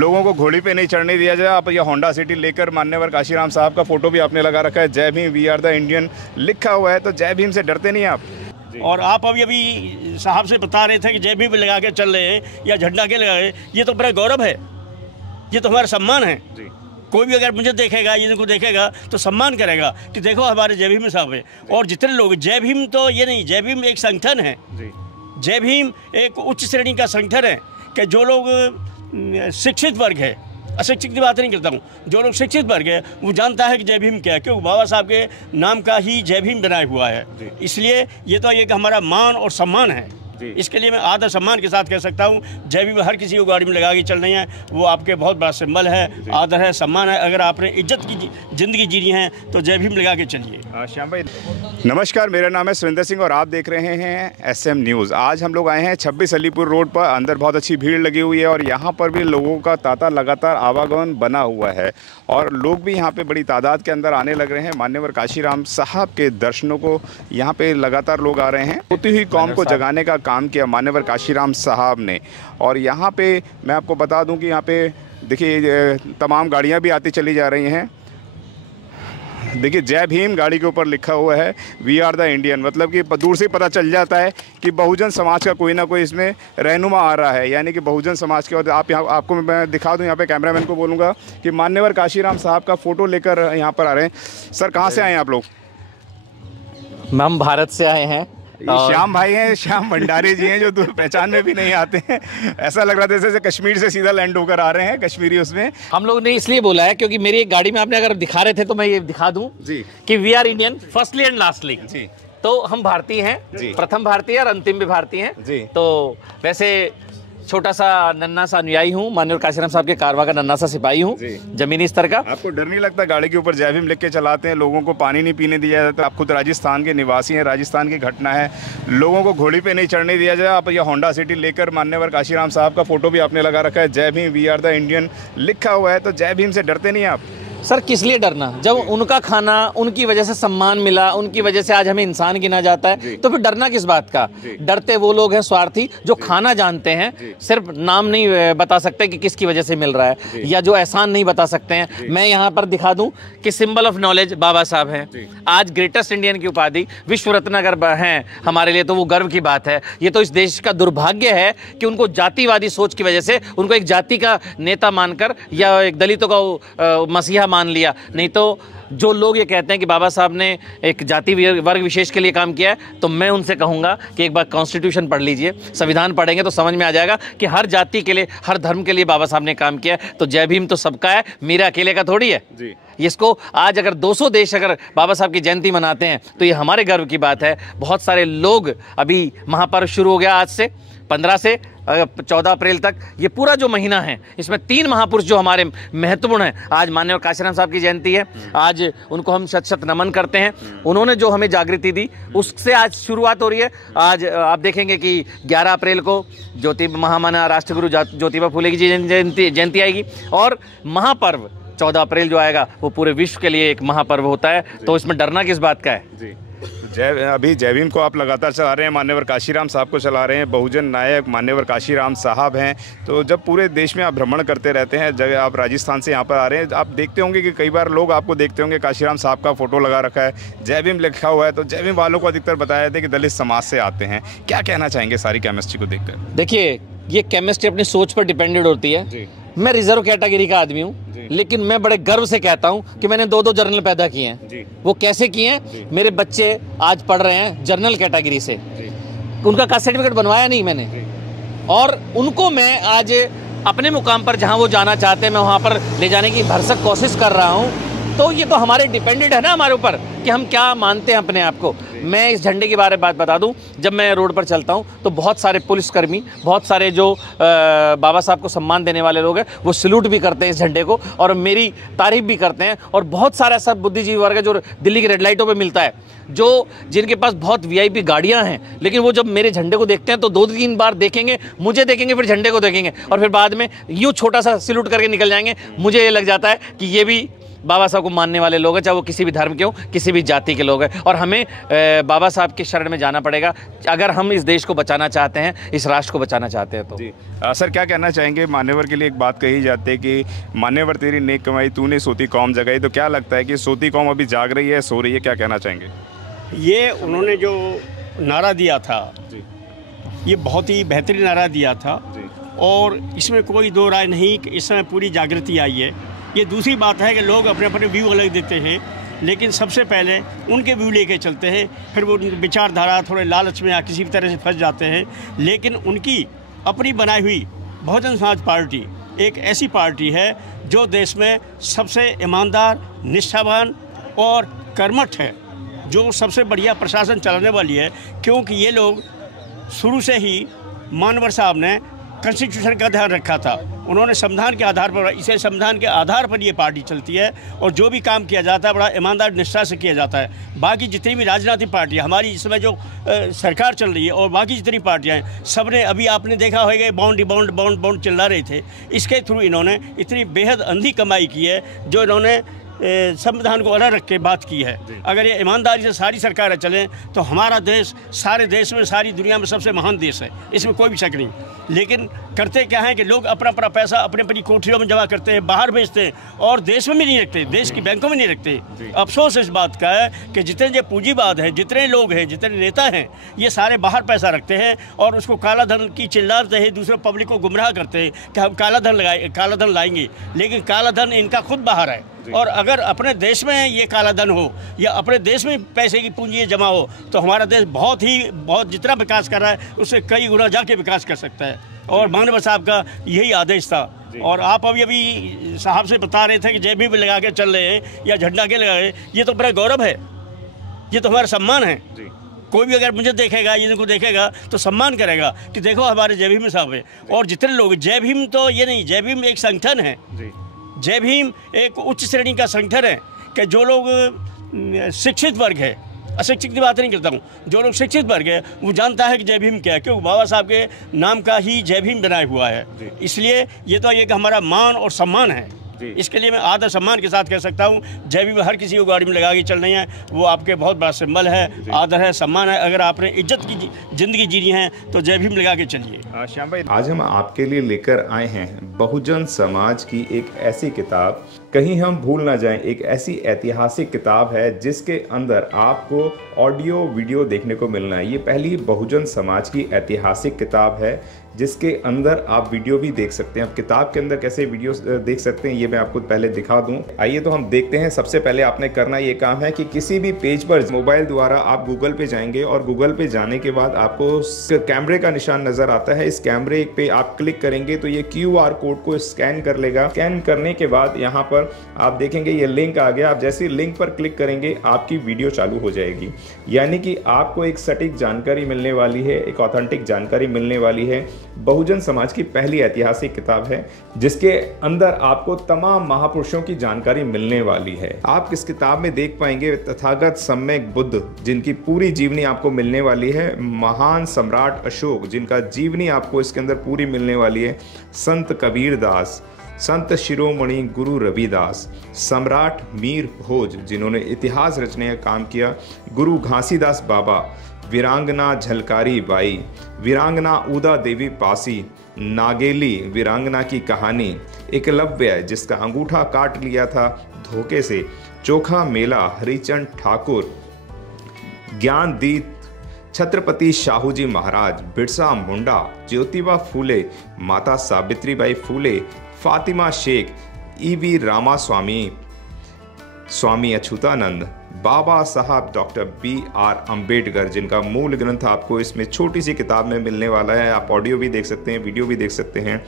लोगों को घोड़ी पे नहीं चढ़ने दिया जाए। आप ये होंडा सिटी लेकर मान्यवर काशीराम साहब का फोटो भी आपने लगा रखा है, जय Bhim we are the Indian लिखा हुआ है, तो जय भीम से डरते नहीं आप? और आप अभी साहब से बता रहे थे कि जय भीम लगा के चल रहे हैं या झंडा के लगाए, ये तो बड़ा गौरव है, ये तो हमारा सम्मान है। कोई भी अगर मुझे देखेगा, इनको देखेगा तो सम्मान करेगा कि देखो हमारे जय भीम साहब है। और जितने लोग जय भीम, तो ये नहीं, जय भीम एक संगठन है, जय भीम एक उच्च श्रेणी का संगठन है कि जो लोग शिक्षित वर्ग है, अशिक्षित की बात नहीं करता हूँ, जो लोग शिक्षित वर्ग है वो जानता है कि जय भीम क्या है, क्योंकि बाबा साहब के नाम का ही जय भीम बनाया हुआ है। इसलिए ये तो एक हमारा मान और सम्मान है। इसके लिए मैं आदर सम्मान के साथ कह सकता हूँ, जय भीम हर किसी को गाड़ी में लगा के चल रही है, वो आपके बहुत बड़ा सिंबल है, आदर है, सम्मान है। अगर आपने इज्जत की ज़िंदगी जीनी है तो जय भीम लगा के चलिए। श्याम भाई नमस्कार, मेरा नाम है सुरेंद्र सिंह और आप देख रहे हैं SM न्यूज़। आज हम लोग आए हैं 26 अलीपुर रोड पर। अंदर बहुत अच्छी भीड़ लगी हुई है और यहाँ पर भी लोगों का तांता लगातार आवागमन बना हुआ है और लोग भी यहाँ पे बड़ी तादाद के अंदर आने लग रहे हैं। मान्यवर काशीराम साहब के दर्शनों को यहाँ पे लगातार लोग आ रहे हैं। होती हुई कौम को जगाने का काम किया मान्यवर काशीराम साहब ने। और यहाँ पे मैं आपको बता दूं कि यहाँ पे देखिए तमाम गाड़ियाँ भी आती चली जा रही हैं। देखिए जय भीम गाड़ी के ऊपर लिखा हुआ है, वी आर द इंडियन, मतलब कि दूर से पता चल जाता है कि बहुजन समाज का कोई ना कोई इसमें रहनुमा आ रहा है, यानी कि बहुजन समाज के। और आप यहाँ आपको मैं दिखा दूँ, यहाँ पे कैमरामैन को बोलूँगा कि मान्यवर काशीराम साहब का फ़ोटो लेकर यहाँ पर आ रहे हैं। सर कहाँ से आए हैं आप लोग? हम भारत से आए हैं। श्याम भाई हैं, श्याम भंडारी जी हैं, जो दूर पहचान में भी नहीं आते हैं। ऐसा लग रहा था जैसे कश्मीर से सीधा लैंड होकर आ रहे हैं, कश्मीरी। उसमें हम लोग ने इसलिए बोला है क्योंकि मेरी एक गाड़ी में आपने अगर दिखा रहे थे तो मैं ये दिखा दूं जी कि we are Indian firstly and lastly जी। तो हम भारतीय हैं, प्रथम भारतीय और अंतिम भी भारतीय हैं जी। तो वैसे छोटा सा नन्ना सा अनुयायी हूँ, मान्यवर काशीराम साहब के कारवां का नन्ना सा सिपाही हूँ, जमीनी स्तर का। आपको डर नहीं लगता गाड़ी के ऊपर जय भीम लिख के चलाते हैं, लोगों को पानी नहीं पीने दिया जाता? आप खुद राजस्थान के निवासी हैं, राजस्थान की घटना है, लोगों को घोड़ी पे नहीं चढ़ने दिया जाए। आप ये होंडा सिटी लेकर मान्यवर काशीराम साहब का फोटो भी आपने लगा रखा है, जय Bhim we are the Indian लिखा हुआ है, तो जय भीम से डरते नहीं आप? सर किस लिए डरना, जब उनका खाना, उनकी वजह से सम्मान मिला, उनकी वजह से आज हमें इंसान गिना जाता है, तो फिर डरना किस बात का? डरते वो लोग हैं स्वार्थी जो खाना जानते हैं, सिर्फ नाम नहीं बता सकते कि किसकी वजह से मिल रहा है, या जो एहसान नहीं बता सकते हैं। मैं यहाँ पर दिखा दूं कि सिंबल ऑफ नॉलेज बाबा साहब हैं। आज ग्रेटेस्ट इंडियन की उपाधि विश्व रत्न अगर हैं हमारे लिए तो वो गर्व की बात है। ये तो इस देश का दुर्भाग्य है कि उनको जातिवादी सोच की वजह से उनको एक जाति का नेता मानकर या एक दलितों का मसीहा मान लिया। नहीं तो जो लोग ये कहते हैं कि बाबा साहब ने एक जाति वर्ग विशेष के लिए काम किया है, तो मैं उनसे कहूंगा कि एक बार कॉन्स्टिट्यूशन पढ़ लीजिए, संविधान पढ़ेंगे तो समझ में आ जाएगा कि हर जाति के लिए, हर धर्म के लिए बाबा साहब ने काम किया है। तो जय भीम तो सबका है, मेरा अकेले का थोड़ी है जी। इसको आज अगर 200 देश अगर बाबा साहब की जयंती मनाते हैं तो ये हमारे गर्व की बात है। बहुत सारे लोग, अभी महापर्व शुरू हो गया आज से 15 से 14 अप्रैल तक, ये पूरा जो महीना है इसमें 3 महापुरुष जो हमारे महत्वपूर्ण हैं। आज माननीय काशीराम साहब की जयंती है, आज उनको हम शत शत नमन करते हैं। उन्होंने जो हमें जागृति दी उससे आज शुरुआत हो रही है। आज आप देखेंगे कि 11 अप्रैल को महामना राष्ट्रगुरु ज्योतिबा फुले की जयंती आएगी और महापर्व 14 अप्रैल जो आएगा वो पूरे विश्व के लिए एक महापर्व होता है। तो इसमें डरना किस बात का है जी। अभी जय भीम को आप लगातार चला रहे हैं, मान्यवर काशीराम साहब को चला रहे हैं, बहुजन नायक मान्यवर काशीराम साहब हैं। तो जब पूरे देश में आप भ्रमण करते रहते हैं, जब आप राजस्थान से यहाँ पर आ रहे हैं, आप देखते होंगे कि कई बार लोग आपको देखते होंगे काशीराम साहब का फोटो लगा रखा है, जय भीम लिखा हुआ है, तो जय भीम वालों को अधिकतर बताया जाता है कि दलित समाज से आते हैं। क्या कहना चाहेंगे सारी केमिस्ट्री को देखकर? देखिए ये केमिस्ट्री अपनी सोच पर डिपेंडेंट होती है। मैं रिजर्व कैटेगरी का आदमी हूँ, लेकिन मैं बड़े गर्व से कहता हूँ कि मैंने 2 जनरल पैदा किए हैं। वो कैसे किए हैं? मेरे बच्चे आज पढ़ रहे हैं जनरल कैटेगरी से, उनका कास्ट सर्टिफिकेट बनवाया नहीं मैंने, और उनको मैं आज अपने मुकाम पर जहाँ वो जाना चाहते हैं मैं वहाँ पर ले जाने की भरसक कोशिश कर रहा हूँ। तो ये तो हमारे डिपेंडेंट है ना हमारे ऊपर कि हम क्या मानते हैं अपने आप को। मैं इस झंडे के बारे में बात बता दूं, जब मैं रोड पर चलता हूं तो बहुत सारे पुलिसकर्मी, बहुत सारे जो बाबा साहब को सम्मान देने वाले लोग हैं वो सैल्यूट भी करते हैं इस झंडे को और मेरी तारीफ भी करते हैं। और बहुत सारा ऐसा बुद्धिजीवी वर्ग है जो दिल्ली की रेड लाइटों पर मिलता है, जो जिनके पास बहुत VIP गाड़ियां हैं, लेकिन वो जब मेरे झंडे को देखते हैं तो 2-3 बार देखेंगे, मुझे देखेंगे, फिर झंडे को देखेंगे और फिर बाद में यूँ छोटा सा सैल्यूट करके निकल जाएंगे। मुझे ये लग जाता है कि ये भी बाबा साहब को मानने वाले लोग हैं, चाहे वो किसी भी धर्म के हो, किसी भी जाति के लोग हैं। और हमें बाबा साहब के शरण में जाना पड़ेगा अगर हम इस देश को बचाना चाहते हैं, इस राष्ट्र को बचाना चाहते हैं। तो जी सर, क्या कहना चाहेंगे? मान्यवर के लिए एक बात कही जाती है कि मान्यवर तेरी नेक कमाई तूने सोती कौम जगाई, तो क्या लगता है कि सोती कौम अभी जाग रही है, सो रही है? क्या कहना चाहेंगे? ये उन्होंने जो नारा दिया था जी, ये बहुत ही बेहतरीन नारा दिया था जी, और इसमें कोई दो राय नहीं कि इस समय पूरी जागृति आई है। ये दूसरी बात है कि लोग अपने अपने व्यू अलग देते हैं, लेकिन सबसे पहले उनके व्यू लेके चलते हैं, फिर वो विचारधारा थोड़े लालच में या किसी भी तरह से फंस जाते हैं। लेकिन उनकी अपनी बनाई हुई बहुजन समाज पार्टी एक ऐसी पार्टी है जो देश में सबसे ईमानदार, निष्ठावान और कर्मठ है, जो सबसे बढ़िया प्रशासन चलाने वाली है। क्योंकि ये लोग शुरू से ही मानवर साहब ने कॉन्स्टिट्यूशन का ध्यान रखा था। उन्होंने संविधान के आधार पर, इसे संविधान के आधार पर ये पार्टी चलती है और जो भी काम किया जाता है बड़ा ईमानदार निष्ठा से किया जाता है। बाकी जितनी भी राजनीतिक पार्टियाँ हमारी इस समय जो सरकार चल रही है और बाकी जितनी पार्टियाँ हैं, सब ने अभी आपने देखा होगा बॉन्ड चिल्ला रहे थे। इसके थ्रू इन्होंने इतनी बेहद अंधी कमाई की है जो इन्होंने संविधान को अलग रख के बात की है। अगर ये ईमानदारी से सारी सरकारें चलें तो हमारा देश सारे देश में, सारी दुनिया में सबसे महान देश है, इसमें कोई भी शक नहीं। लेकिन करते क्या है कि लोग अपना अपना पैसा अपने अपनी कोठरियों में जमा करते हैं, बाहर भेजते हैं और देश में भी नहीं रखते, देश की बैंकों में नहीं रखते। अफसोस इस बात का है कि जितने जो पूंजीवाद हैं, जितने लोग हैं, जितने नेता हैं, ये सारे बाहर पैसा रखते हैं और उसको काला धन की चिल्लाते हैं, दूसरे पब्लिक को गुमराह करते हैं कि हम काला धन लाएंगे, लेकिन काला धन इनका खुद बाहर है। और अगर अपने देश में ये काला धन हो या अपने देश में पैसे की पूंजी जमा हो तो हमारा देश बहुत जितना विकास कर रहा है उससे कई गुना जाके विकास कर सकता है। और मानव साहब का यही आदेश था। और आप अभी साहब से बता रहे थे कि जय भीम लगा के चल रहे हैं या झंडा के लगा रहे, ये तो बड़ा गौरव है, ये तो हमारा सम्मान है। कोई भी अगर मुझे देखेगा, इनको देखेगा तो सम्मान करेगा कि देखो हमारे जय भीम साहब है। और जितने लोग, जय भीम तो ये नहीं, जय भीम एक संगठन है। जय भीम एक उच्च श्रेणी का संगठन है कि जो लोग शिक्षित वर्ग है, अशिक्षित की बात नहीं करता हूँ, जो लोग शिक्षित वर्ग है वो जानता है कि जय भीम क्या है, क्योंकि बाबा साहब के नाम का ही जय भीम बनाया हुआ है। इसलिए ये तो एक हमारा मान और सम्मान है। इसके लिए मैं आदर सम्मान के साथ कह सकता हूँ, जय भीम हर किसी को गाड़ी में लगा के चल रही है, वो आपके बहुत बड़ा सिंबल है, आदर है, सम्मान है। अगर आपने इज्जत की ज़िंदगी जीनी है तो जय भीम लगा के चलिए। श्याम भाई, आज हम आपके लिए लेकर आए हैं बहुजन समाज की एक ऐसी किताब, कहीं हम भूल ना जाएं, एक ऐसी ऐतिहासिक किताब है जिसके अंदर आपको ऑडियो वीडियो देखने को मिलना है। ये पहली बहुजन समाज की ऐतिहासिक किताब है जिसके अंदर आप वीडियो भी देख सकते हैं। अब किताब के अंदर कैसे वीडियो देख सकते हैं ये मैं आपको पहले दिखा दूं। आइए तो हम देखते हैं। सबसे पहले आपने करना ये काम है कि किसी भी पेज पर मोबाइल द्वारा आप गूगल पे जाएंगे और गूगल पे जाने के बाद आपको कैमरे का निशान नजर आता है। इस कैमरे पे आप क्लिक करेंगे तो ये QR कोड को स्कैन कर लेगा। स्कैन करने के बाद यहाँ पर आप देखेंगे ये लिंक आ गया। आप जैसे लिंक पर क्लिक करेंगे आपकी वीडियो चालू हो जाएगी, यानी कि आपको एक सटीक जानकारी मिलने वाली है, एक ऑथेंटिक जानकारी मिलने वाली है। बहुजन समाज की पहली ऐतिहासिक किताब है जिसके अंदर आपको तमाम महापुरुषों की जानकारी मिलने वाली है। आप इस किताब में देख पाएंगे तथागत सम्यक बुद्ध, जिनकी पूरी जीवनी आपको मिलने वाली है। महान सम्राट अशोक, जिनका जीवनी आपको इसके अंदर पूरी मिलने वाली है। संत कबीर दास, संत शिरोमणि गुरु रविदास, सम्राट मीर भोज, जिन्होंने इतिहास रचने का काम किया। गुरु घासीदास बाबा, वीरांगना झलकारी बाई, वीरांगना उदा देवी पासी, नागेली वीरांगना की कहानी, एकलव्य जिसका अंगूठा काट लिया था धोखे से, चोखा मेला हरिचंद ठाकुर, ज्ञानदीप छत्रपति शाहूजी महाराज, बिरसा मुंडा, ज्योतिबा फूले, माता सावित्रीबाई फूले, फातिमा शेख, EV रामास्वामी, स्वामी अच्युतानंद, बाबा साहब डॉक्टर BR अम्बेडकर, जिनका मूल ग्रंथ आपको इसमें छोटी सी किताब में मिलने वाला है। आप ऑडियो भी देख सकते हैं, वीडियो भी देख सकते हैं।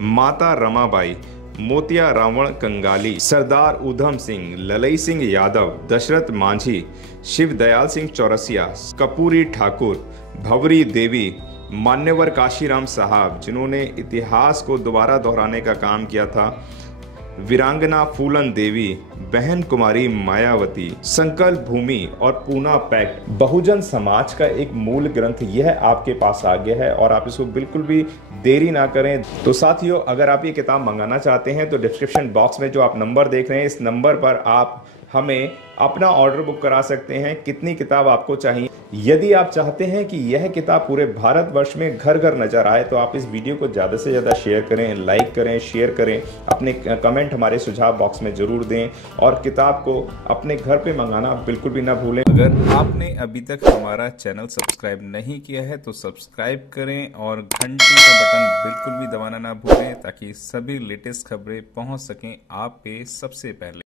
माता रमाबाई, मोतिया रावण कंगाली, सरदार उधम सिंह, ललई सिंह यादव, दशरथ मांझी, शिव दयाल सिंह चौरसिया, कपूरी ठाकुर, भवरी देवी, मान्यवर काशीराम साहब, जिन्होंने इतिहास को दोबारा दोहराने का काम किया था। वीरांगना फूलन देवी, बहन कुमारी मायावती, संकल्प भूमि और पूना पैक्ट बहुजन समाज का एक मूल ग्रंथ यह आपके पास आ गया है और आप इसको बिल्कुल भी देरी ना करें। तो साथियों, अगर आप ये किताब मंगाना चाहते हैं तो डिस्क्रिप्शन बॉक्स में जो आप नंबर देख रहे हैं, इस नंबर पर आप हमें अपना ऑर्डर बुक करा सकते हैं। कितनी किताब आपको चाहिए? यदि आप चाहते हैं कि यह किताब पूरे भारतवर्ष में घर घर नजर आए तो आप इस वीडियो को ज़्यादा से ज़्यादा शेयर करें, लाइक करें, शेयर करें, अपने कमेंट हमारे सुझाव बॉक्स में ज़रूर दें और किताब को अपने घर पे मंगाना बिल्कुल भी ना भूलें। अगर आपने अभी तक हमारा चैनल सब्सक्राइब नहीं किया है तो सब्सक्राइब करें और घंटी का बटन बिल्कुल भी दबाना ना भूलें ताकि सभी लेटेस्ट खबरें पहुंच सकें आप पे सबसे पहले।